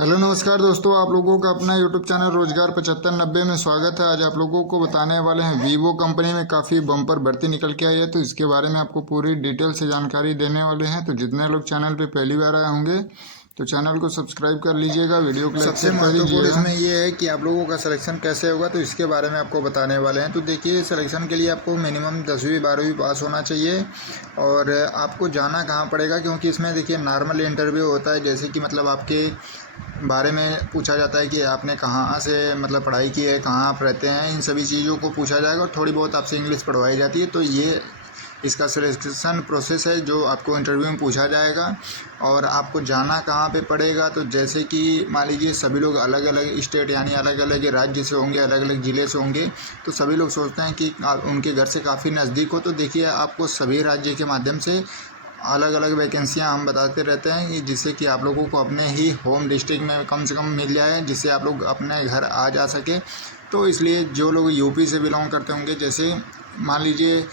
Hello नमस्कार दोस्तों, आप लोगों का अपना यूट्यूब चैनल रोजगार 7590 में स्वागत है। आज आप लोगों को बताने वाले हैं वीवो कंपनी में काफ़ी बम्पर भर्ती निकल के आई है, तो इसके बारे में आपको पूरी डिटेल से जानकारी देने वाले हैं। तो जितने लोग चैनल पे पहली बार आए होंगे तो चैनल को सब्सक्राइब कर लीजिएगा, वीडियो को लाइक सबसे महत्वपूर्ण इसमें ये है कि आप लोगों का सिलेक्शन कैसे होगा, तो इसके बारे में आपको बताने वाले हैं। तो देखिए, सिलेक्शन के लिए आपको मिनिमम 10वीं 12वीं पास होना चाहिए और आपको जाना कहाँ पड़ेगा, क्योंकि इसमें देखिए नॉर्मल इंटरव्यू होता है। जैसे कि मतलब आपके बारे में पूछा जाता है कि आपने कहाँ से मतलब पढ़ाई की है, कहाँ आप रहते हैं, इन सभी चीज़ों को पूछा जाएगा और थोड़ी बहुत आपसे इंग्लिश पढ़वाई जाती है। तो ये इसका सिलेक्शन प्रोसेस है जो आपको इंटरव्यू में पूछा जाएगा। और आपको जाना कहाँ पे पड़ेगा, तो जैसे कि मान लीजिए सभी लोग अलग अलग स्टेट यानी अलग अलग राज्य से होंगे, अलग अलग ज़िले से होंगे, तो सभी लोग सोचते हैं कि उनके घर से काफ़ी नज़दीक हो। तो देखिए, आपको सभी राज्य के माध्यम से अलग अलग वैकेंसियां हम बताते रहते हैं कि जिससे कि आप लोगों को अपने ही होम डिस्ट्रिक्ट में कम से कम मिल जाए, जिससे आप लोग अपने घर आ जा सके। तो इसलिए जो लोग यूपी से बिलोंग करते होंगे, जैसे मान लीजिए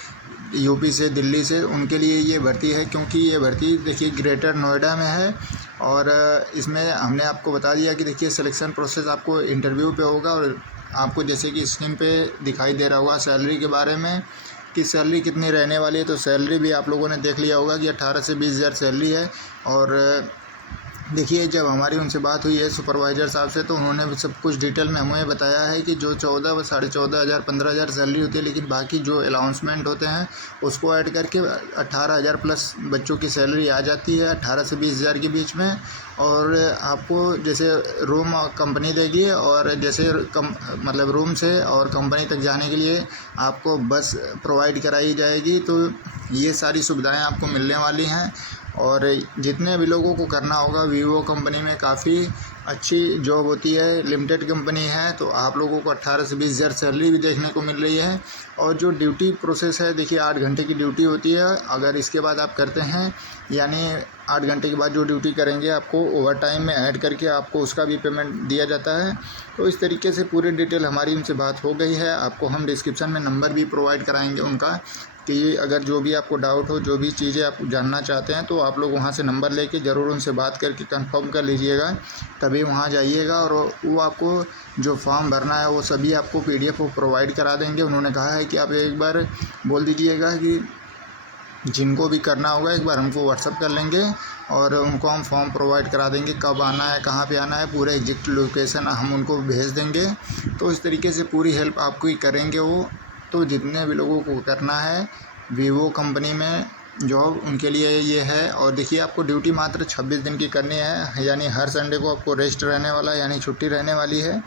यूपी से, दिल्ली से, उनके लिए ये भर्ती है, क्योंकि ये भर्ती देखिए ग्रेटर नोएडा में है। और इसमें हमने आपको बता दिया कि देखिए सिलेक्शन प्रोसेस आपको इंटरव्यू पे होगा और आपको जैसे कि स्क्रीन पे दिखाई दे रहा होगा सैलरी के बारे में कि सैलरी कितनी रहने वाली है। तो सैलरी भी आप लोगों ने देख लिया होगा कि 18 से 20 हज़ार सैलरी है। और देखिए, जब हमारी उनसे बात हुई है सुपरवाइज़र साहब से, तो उन्होंने भी सब कुछ डिटेल में हमें बताया है कि जो 14 व 14.5 हज़ार 15 हज़ार सैलरी होती है, लेकिन बाकी जो अलाउंसमेंट होते हैं उसको ऐड करके 18 हज़ार प्लस बच्चों की सैलरी आ जाती है, 18 से 20 हज़ार के बीच में। और आपको जैसे रूम कंपनी देगी, और जैसे मतलब रूम से और कंपनी तक जाने के लिए आपको बस प्रोवाइड कराई जाएगी। तो ये सारी सुविधाएं आपको मिलने वाली हैं। और जितने भी लोगों को करना होगा, वीवो कंपनी में काफ़ी अच्छी जॉब होती है, लिमिटेड कंपनी है। तो आप लोगों को 18 से 20 हज़ार सैलरी भी देखने को मिल रही है। और जो ड्यूटी प्रोसेस है, देखिए 8 घंटे की ड्यूटी होती है। अगर इसके बाद आप करते हैं, यानी 8 घंटे के बाद जो ड्यूटी करेंगे, आपको ओवर टाइम में ऐड करके आपको उसका भी पेमेंट दिया जाता है। तो इस तरीके से पूरी डिटेल हमारी उनसे बात हो गई है। आपको हम डिस्क्रिप्शन में नंबर भी प्रोवाइड कराएंगे उनका, कि अगर जो भी आपको डाउट हो, जो भी चीज़ें आप जानना चाहते हैं, तो आप लोग वहाँ से नंबर लेके ज़रूर उनसे बात करके कंफर्म कर लीजिएगा, तभी वहाँ जाइएगा। और वो आपको जो फॉर्म भरना है वो सभी आपको PDF प्रोवाइड करा देंगे। उन्होंने कहा है कि आप एक बार बोल दीजिएगा कि जिनको भी करना होगा एक बार हमको व्हाट्सअप कर लेंगे और उनको हम फॉर्म प्रोवाइड करा देंगे। कब आना है, कहाँ पे आना है, पूरा एग्जैक्ट लोकेशन हम उनको भेज देंगे। तो इस तरीके से पूरी हेल्प आपको ही करेंगे वो। तो जितने भी लोगों को करना है वीवो कंपनी में जॉब, उनके लिए ये है। और देखिए, आपको ड्यूटी मात्र 26 दिन की करनी है, यानी हर संडे को आपको रेस्ट रहने वाला है, यानी छुट्टी रहने वाली है।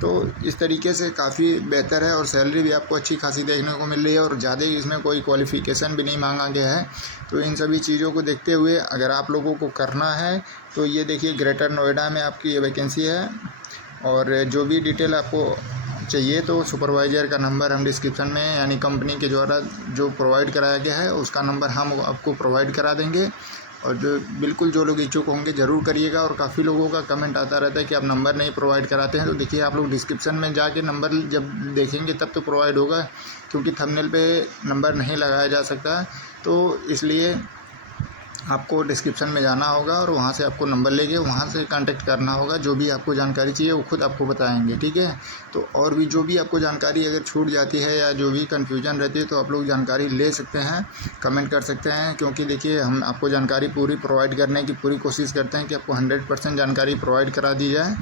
तो इस तरीके से काफ़ी बेहतर है और सैलरी भी आपको अच्छी खासी देखने को मिल रही है और ज़्यादा इसमें कोई क्वालिफ़िकेशन भी नहीं मांगा गया है। तो इन सभी चीज़ों को देखते हुए अगर आप लोगों को करना है, तो ये देखिए ग्रेटर नोएडा में आपकी ये वैकेंसी है। और जो भी डिटेल आपको चाहिए तो सुपरवाइज़र का नंबर हम डिस्क्रिप्शन में, यानी कंपनी के द्वारा जो प्रोवाइड कराया गया है उसका नंबर हम आपको प्रोवाइड करा देंगे। और जो लोग इच्छुक होंगे ज़रूर करिएगा। और काफ़ी लोगों का कमेंट आता रहता है कि आप नंबर नहीं प्रोवाइड कराते हैं, तो देखिए आप लोग डिस्क्रिप्शन में जाके नंबर जब देखेंगे तब तो प्रोवाइड होगा, क्योंकि थंबनेल पे नंबर नहीं लगाया जा सकता। तो इसलिए आपको डिस्क्रिप्शन में जाना होगा और वहाँ से आपको नंबर लेके वहाँ से कांटेक्ट करना होगा। जो भी आपको जानकारी चाहिए वो खुद आपको बताएंगे, ठीक है। तो और भी जो भी आपको जानकारी अगर छूट जाती है या जो भी कन्फ्यूजन रहती है, तो आप लोग जानकारी ले सकते हैं, कमेंट कर सकते हैं। क्योंकि देखिए, हम आपको जानकारी पूरी प्रोवाइड करने की पूरी कोशिश करते हैं कि आपको 100% जानकारी प्रोवाइड करा दी जाए।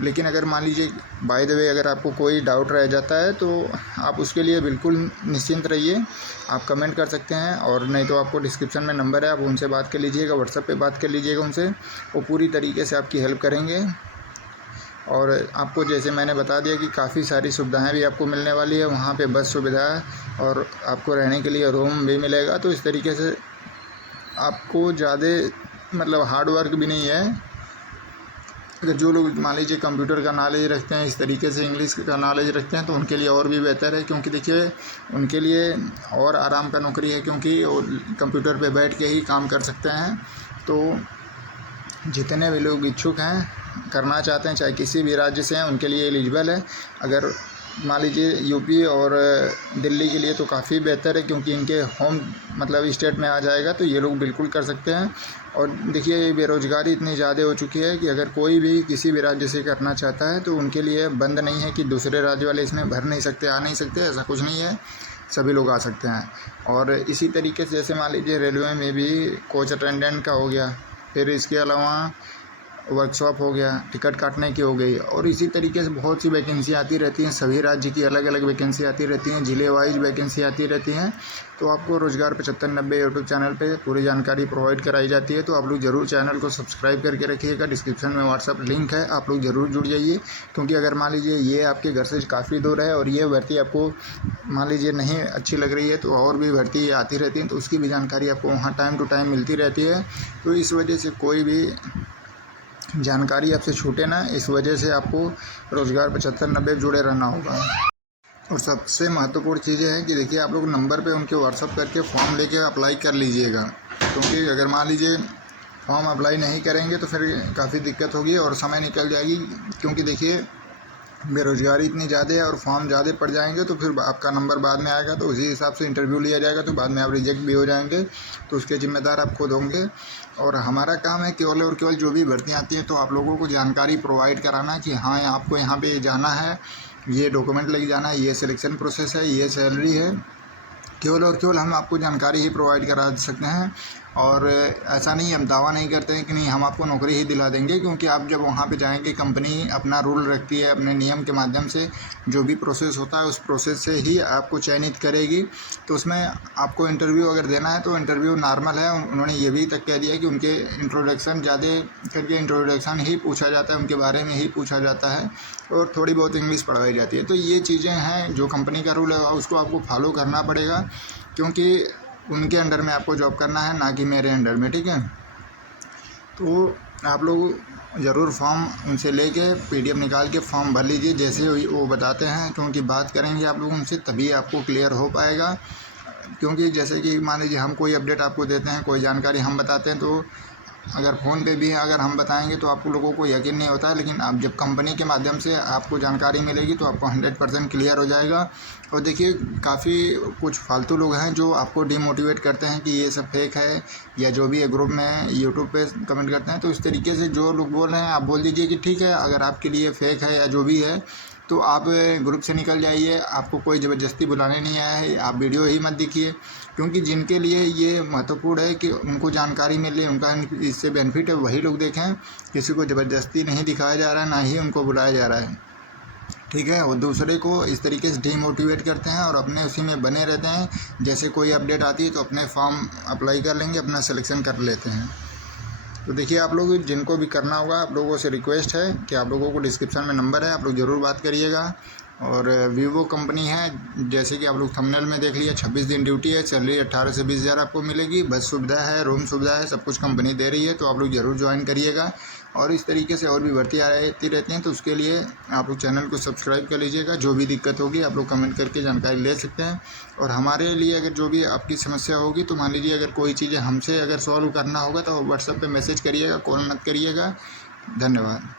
लेकिन अगर मान लीजिए बाय द वे अगर आपको कोई डाउट रह जाता है, तो आप उसके लिए बिल्कुल निश्चिंत रहिए, आप कमेंट कर सकते हैं। और नहीं तो आपको डिस्क्रिप्शन में नंबर है, आप उनसे बात कर लीजिएगा, व्हाट्सएप पे बात कर लीजिएगा उनसे, वो पूरी तरीके से आपकी हेल्प करेंगे। और आपको जैसे मैंने बता दिया कि काफ़ी सारी सुविधाएं भी आपको मिलने वाली है वहाँ पे, बस सुविधा है और आपको रहने के लिए रूम भी मिलेगा। तो इस तरीके से आपको ज़्यादा मतलब हार्ड वर्क भी नहीं है। अगर जो लोग मान लीजिए कंप्यूटर का नॉलेज रखते हैं, इस तरीके से इंग्लिश का नॉलेज रखते हैं, तो उनके लिए और भी बेहतर है। क्योंकि देखिए, उनके लिए और आराम का नौकरी है, क्योंकि वो कंप्यूटर पे बैठ के ही काम कर सकते हैं। तो जितने भी लोग इच्छुक हैं, करना चाहते हैं, चाहे किसी भी राज्य से हैं, उनके लिए एलिजिबल है। अगर मान लीजिए यूपी और दिल्ली के लिए तो काफ़ी बेहतर है, क्योंकि इनके होम मतलब स्टेट में आ जाएगा, तो ये लोग बिल्कुल कर सकते हैं। और देखिए बेरोज़गारी इतनी ज़्यादा हो चुकी है कि अगर कोई भी किसी भी राज्य से करना चाहता है तो उनके लिए बंद नहीं है कि दूसरे राज्य वाले इसमें भर नहीं सकते, आ नहीं सकते, ऐसा कुछ नहीं है, सभी लोग आ सकते हैं। और इसी तरीके से जैसे मान लीजिए रेलवे में भी कोच अटेंडेंट का हो गया, फिर इसके अलावा वर्कशॉप हो गया, टिकट काटने की हो गई, और इसी तरीके से बहुत सी वैकेंसी आती रहती हैं। सभी राज्य की अलग अलग वैकेंसी आती रहती हैं, ज़िले वाइज वैकेंसी आती रहती हैं। तो आपको रोज़गार 7590 यूट्यूब चैनल पे पूरी जानकारी प्रोवाइड कराई जाती है। तो आप लोग ज़रूर चैनल को सब्सक्राइब करके रखिएगा। डिस्क्रिप्शन में व्हाट्सअप लिंक है, आप लोग ज़रूर जुड़ जाइए, क्योंकि अगर मान लीजिए ये आपके घर से काफ़ी दूर है और ये भर्ती आपको मान लीजिए नहीं अच्छी लग रही है, तो और भी भर्ती आती रहती है, तो उसकी भी जानकारी आपको वहाँ टाइम टू टाइम मिलती रहती है। तो इस वजह से कोई भी जानकारी आपसे छूटे ना, इस वजह से आपको रोज़गार 7590 जुड़े रहना होगा। और सबसे महत्वपूर्ण चीज़ है कि देखिए आप लोग नंबर पे उनके व्हाट्सअप करके फॉर्म लेके अप्लाई कर लीजिएगा, क्योंकि अगर मान लीजिए फॉर्म अप्लाई नहीं करेंगे तो फिर काफ़ी दिक्कत होगी और समय निकल जाएगी, क्योंकि देखिए बेरोज़गारी इतनी ज़्यादा है और फॉर्म ज़्यादा पड़ जाएंगे तो फिर आपका नंबर बाद में आएगा, तो उसी हिसाब से इंटरव्यू लिया जाएगा, तो बाद में आप रिजेक्ट भी हो जाएंगे, तो उसके ज़िम्मेदार आप खुद होंगे। और हमारा काम है केवल और केवल जो भी भर्तियाँ आती हैं तो आप लोगों को जानकारी प्रोवाइड कराना कि हाँ आपको यहाँ पे जाना है, ये डॉक्यूमेंट लेके जाना है, ये सिलेक्शन प्रोसेस है, ये सैलरी है। केवल और केवल हम आपको जानकारी ही प्रोवाइड करा सकते हैं, और ऐसा नहीं, हम दावा नहीं करते हैं कि नहीं हम आपको नौकरी ही दिला देंगे, क्योंकि आप जब वहाँ पे जाएंगे कंपनी अपना रूल रखती है, अपने नियम के माध्यम से जो भी प्रोसेस होता है उस प्रोसेस से ही आपको चयनित करेगी। तो उसमें आपको इंटरव्यू अगर देना है तो इंटरव्यू नॉर्मल है, उन्होंने ये भी तक कह दिया कि उनके इंट्रोडक्शन ज़्यादा करके इंट्रोडक्शन ही पूछा जाता है, उनके बारे में ही पूछा जाता है, और थोड़ी बहुत इंग्लिश पढ़ाई जाती है। तो ये चीज़ें हैं जो कंपनी का रूल है उसको आपको फॉलो करना पड़ेगा, क्योंकि उनके अंडर में आपको जॉब करना है, ना कि मेरे अंडर में, ठीक है। तो आप लोग ज़रूर फॉर्म उनसे लेके PDF निकाल के फॉर्म भर लीजिए, जैसे वो बताते हैं, क्योंकि बात करेंगे आप लोग उनसे तभी आपको क्लियर हो पाएगा। क्योंकि जैसे कि मान लीजिए हम कोई अपडेट आपको देते हैं, कोई जानकारी हम बताते हैं, तो अगर फ़ोन पे भी अगर हम बताएंगे तो आप लोगों को यकीन नहीं होता है, लेकिन आप जब कंपनी के माध्यम से आपको जानकारी मिलेगी तो आपको 100% क्लियर हो जाएगा। और देखिए काफ़ी कुछ फालतू लोग हैं जो आपको डिमोटिवेट करते हैं कि ये सब फेक है, या जो भी है ग्रुप में यूट्यूब पे कमेंट करते हैं, तो इस तरीके से जो लोग बोल रहे हैं आप बोल दीजिए कि ठीक है, अगर आपके लिए फेक है या जो भी है तो आप ग्रुप से निकल जाइए, आपको कोई ज़बरदस्ती बुलाने नहीं आया है, आप वीडियो ही मत दिखिए, क्योंकि जिनके लिए ये महत्वपूर्ण है कि उनको जानकारी मिले, उनका इससे बेनिफिट है, वही लोग देखें। किसी को ज़बरदस्ती नहीं दिखाया जा रहा है, ना ही उनको बुलाया जा रहा है, ठीक है। और दूसरे को इस तरीके से डीमोटिवेट करते हैं और अपने उसी में बने रहते हैं, जैसे कोई अपडेट आती है तो अपने फॉर्म अप्लाई कर लेंगे, अपना सिलेक्शन कर लेते हैं। तो देखिए आप लोग जिनको भी करना होगा, आप लोगों से रिक्वेस्ट है कि आप लोगों को डिस्क्रिप्शन में नंबर है, आप लोग ज़रूर बात करिएगा। और वीवो कंपनी है, जैसे कि आप लोग थंबनेल में देख लिया, 26 दिन ड्यूटी है, सैलरी 18 से 20 हज़ार आपको मिलेगी, बस सुविधा है, रूम सुविधा है, सब कुछ कंपनी दे रही है, तो आप लोग ज़रूर ज्वाइन करिएगा। और इस तरीके से और भी भर्ती आती रहती हैं, तो उसके लिए आप लोग चैनल को सब्सक्राइब कर लीजिएगा। जो भी दिक्कत होगी आप लोग कमेंट करके जानकारी ले सकते हैं। और हमारे लिए अगर जो भी आपकी समस्या होगी, तो मान लीजिए अगर कोई चीज़ें हमसे अगर सॉल्व करना होगा तो व्हाट्सएप पे मैसेज करिएगा, कॉल मत करिएगा। धन्यवाद।